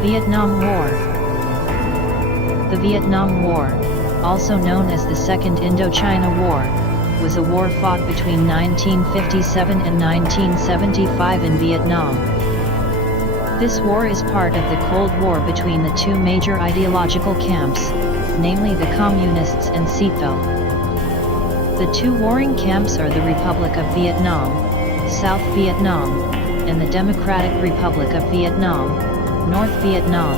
Vietnam War. The Vietnam War, also known as the Second Indochina War, was a war fought between 1957 and 1975 in Vietnam. This war is part of the Cold War between the two major ideological camps, namely the Communists and CPO. The two warring camps are the Republic of Vietnam, South Vietnam, and the Democratic Republic of Vietnam, North Vietnam.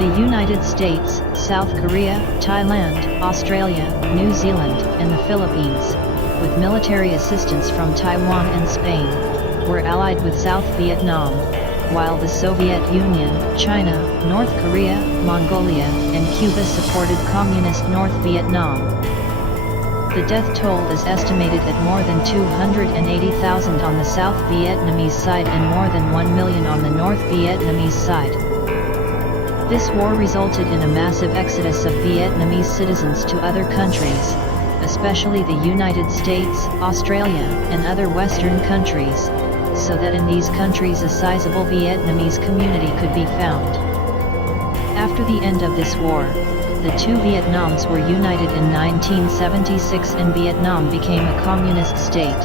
The United States, South Korea, Thailand, Australia, New Zealand, and the Philippines, with military assistance from Taiwan and Spain, were allied with South Vietnam, while the Soviet Union, China, North Korea, Mongolia, and Cuba supported Communist North Vietnam. The death toll is estimated at more than 280,000 on the South Vietnamese side and more than 1 million on the North Vietnamese side. This war resulted in a massive exodus of Vietnamese citizens to other countries, especially the United States, Australia, and other Western countries, so that in these countries a sizable Vietnamese community could be found. After the end of this war, the two Vietnams were united in 1976 and Vietnam became a communist state.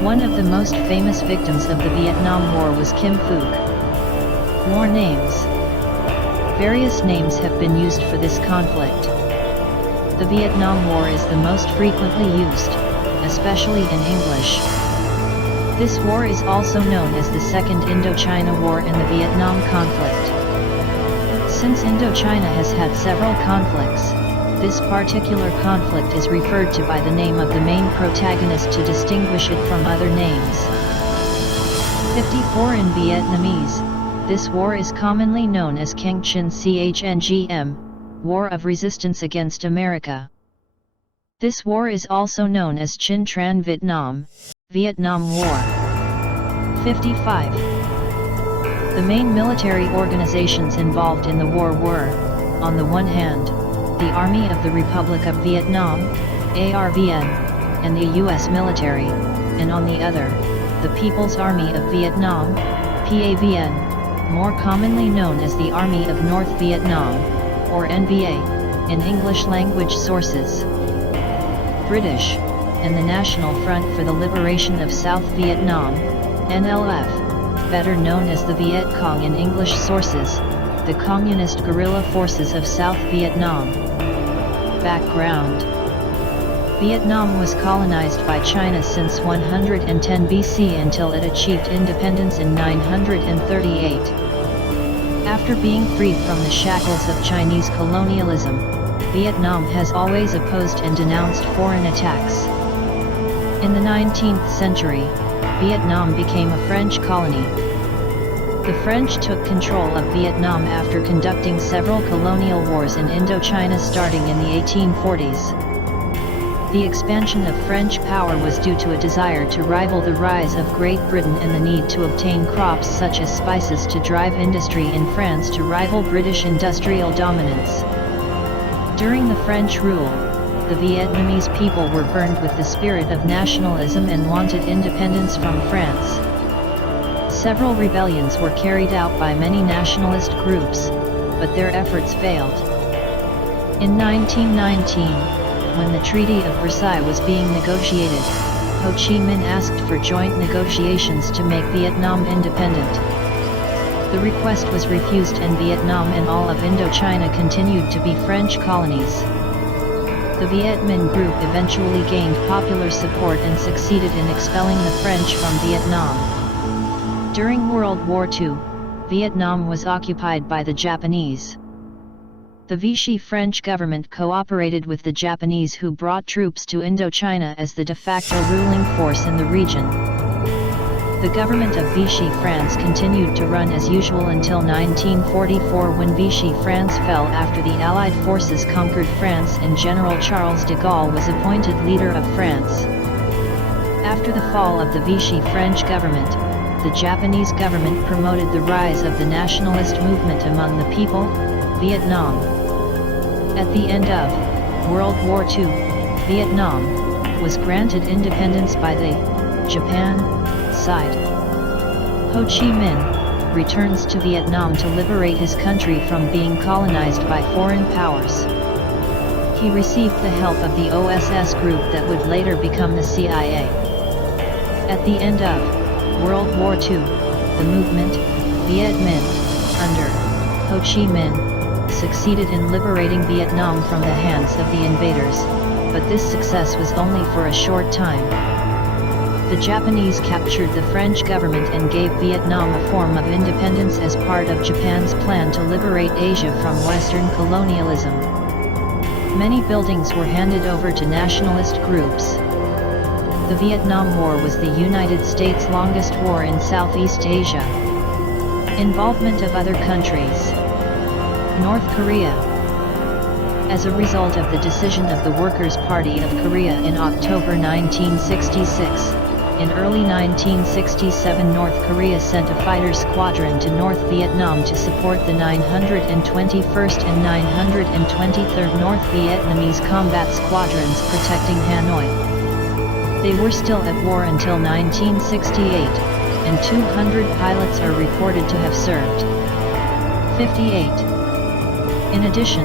One of the most famous victims of the Vietnam War was Kim Phuc. War names. Various names have been used for this conflict. The Vietnam War is the most frequently used, especially in English. This war is also known as the Second Indochina War and the Vietnam conflict. Since Indochina has had several conflicts, this particular conflict is referred to by the name of the main protagonist to distinguish it from other names. 54 in Vietnamese, this war is commonly known as Kháng Chiến Chngnm, War of Resistance Against America. This war is also known as Chiến Tran Việt Nam, Vietnam War. 55. The main military organizations involved in the war were, on the one hand, the Army of the Republic of Vietnam, ARVN, and the U.S. military, and on the other, the People's Army of Vietnam, PAVN, more commonly known as the Army of North Vietnam, or NVA, in English language sources. British, and the National Front for the Liberation of South Vietnam, NLF, better known as the Viet Cong in English sources, the Communist Guerrilla Forces of South Vietnam. Background: Vietnam was colonized by China since 110 BC until it achieved independence in 938. After being freed from the shackles of Chinese colonialism, Vietnam has always opposed and denounced foreign attacks. In the 19th century, Vietnam became a French colony. The French took control of Vietnam after conducting several colonial wars in Indochina starting in the 1840s. The expansion of French power was due to a desire to rival the rise of Great Britain and the need to obtain crops such as spices to drive industry in France to rival British industrial dominance. During the French rule, the Vietnamese people were burned with the spirit of nationalism and wanted independence from France. Several rebellions were carried out by many nationalist groups, but their efforts failed. In 1919, when the Treaty of Versailles was being negotiated, Ho Chi Minh asked for joint negotiations to make Vietnam independent. The request was refused and Vietnam and all of Indochina continued to be French colonies. The Viet Minh group eventually gained popular support and succeeded in expelling the French from Vietnam. During World War II, Vietnam was occupied by the Japanese. The Vichy French government cooperated with the Japanese who brought troops to Indochina as the de facto ruling force in the region. The government of Vichy France continued to run as usual until 1944 when Vichy France fell after the Allied forces conquered France and General Charles de Gaulle was appointed leader of France. After the fall of the Vichy French government, the Japanese government promoted the rise of the nationalist movement among the people, Vietnam. At the end of World War II, Vietnam was granted independence by the Japan side. Ho Chi Minh returns to Vietnam to liberate his country from being colonized by foreign powers. He received the help of the OSS group that would later become the CIA. At the end of World War II, the movement, Viet Minh, under Ho Chi Minh, succeeded in liberating Vietnam from the hands of the invaders, but this success was only for a short time. The Japanese captured the French government and gave Vietnam a form of independence as part of Japan's plan to liberate Asia from Western colonialism. Many buildings were handed over to nationalist groups. The Vietnam War was the United States' longest war in Southeast Asia. Involvement of other countries. North Korea. As a result of the decision of the Workers' Party of Korea in October 1966, in early 1967 North Korea sent a fighter squadron to North Vietnam to support the 921st and 923rd North Vietnamese combat squadrons protecting Hanoi. They were still at war until 1968, and 200 pilots are reported to have served. 58. In addition,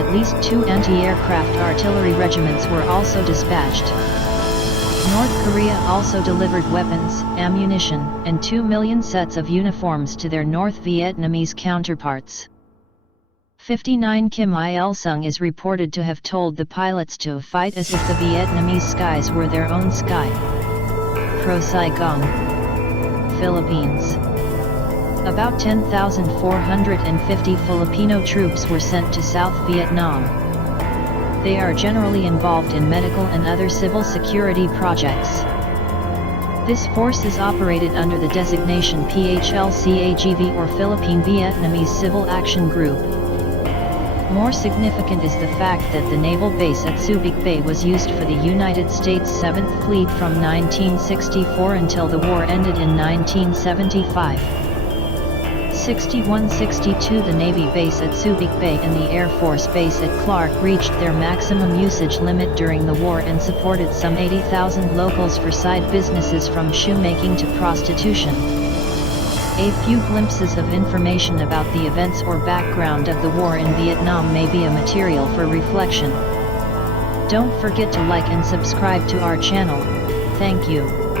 at least 2 anti-aircraft artillery regiments were also dispatched. North Korea also delivered weapons, ammunition, and 2 million sets of uniforms to their North Vietnamese counterparts. 59 Kim Il-sung is reported to have told the pilots to fight as if the Vietnamese skies were their own sky. Pro-Saigon, Philippines. About 10,450 Filipino troops were sent to South Vietnam. They are generally involved in medical and other civil security projects. This force is operated under the designation PHLCAGV or Philippine Vietnamese Civil Action Group. More significant is the fact that the naval base at Subic Bay was used for the United States 7th Fleet from 1964 until the war ended in 1975. 61-62 The Navy base at Subic Bay and the Air Force base at Clark reached their maximum usage limit during the war and supported some 80,000 locals for side businesses from shoemaking to prostitution. A few glimpses of information about the events or background of the war in Vietnam may be a material for reflection. Don't forget to like and subscribe to our channel. Thank you.